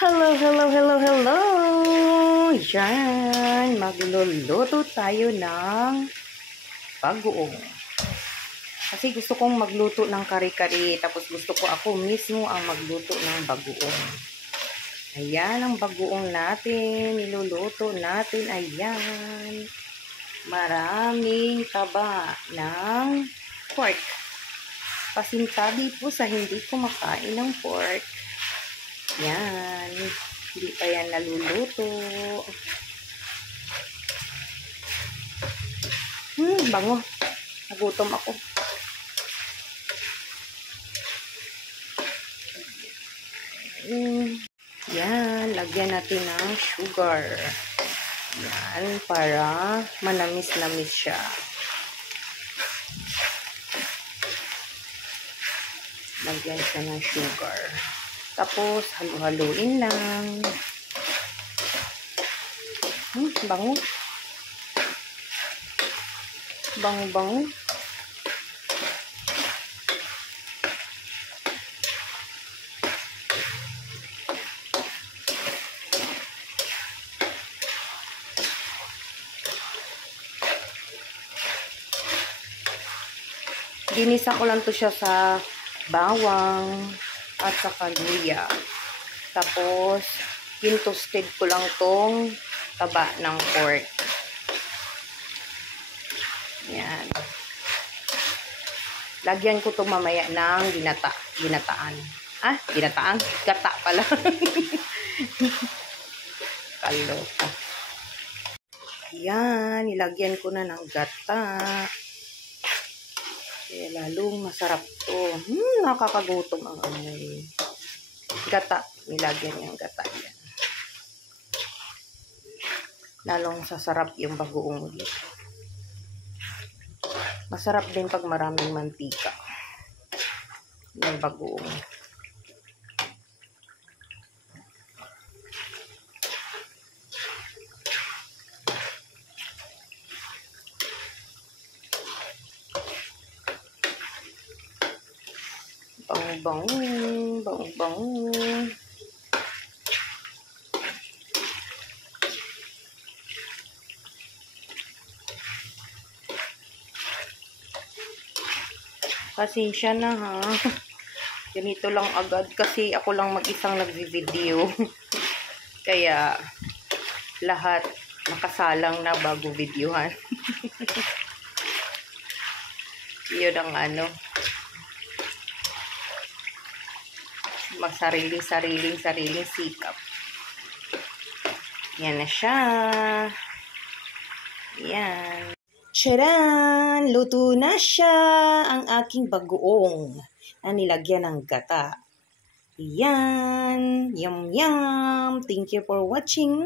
Hello, hello, hello, hello! Yan, magluluto tayo ng bagoong. Kasi gusto kong magluto ng kari-kari, tapos gusto ko ako mismo ang magluto ng bagoong. Ayan ang bagoong natin, niluluto natin, ayan. Maraming taba ng pork. Pasintabi po sa hindi kumakain ng pork. Yan. Hindi pa yan naluluto. Bango. Nagutom ako. Yan. Lagyan natin ng sugar. Yan. Para manamis-namis siya. Lagyan siya ng sugar. Tapos, halu-haluin lang. Bango. Bango-bango. Ginisa ko lang to siya sa bawang at saka luya. Tapos, toasted ko lang tong taba ng pork. Yan. Lagyan ko to mamaya ng ginataan. Ginataan? Gata pala. Kaloka. Yan. Nilagyan ko na ng gata. Kaya lalong masarap to. Nakakagutom ang amoy. Gata. Nilagyan niyang gata yan. Lalong sasarap yung bagoong ulit. Masarap din pag maraming mantika. Yung bagoong. Bango-bango, bango-bango. Pasensya na ha. Ganito lang agad kasi ako lang mag-isang nagvi-video. Kaya lahat nakasalang na bago videohan. Yun ang sariling sikap. Yan na siya. Yan. Tcharan! Luto na siya ang aking bagoong na nilagyan ng gata. Yan. Yum, yum. Thank you for watching.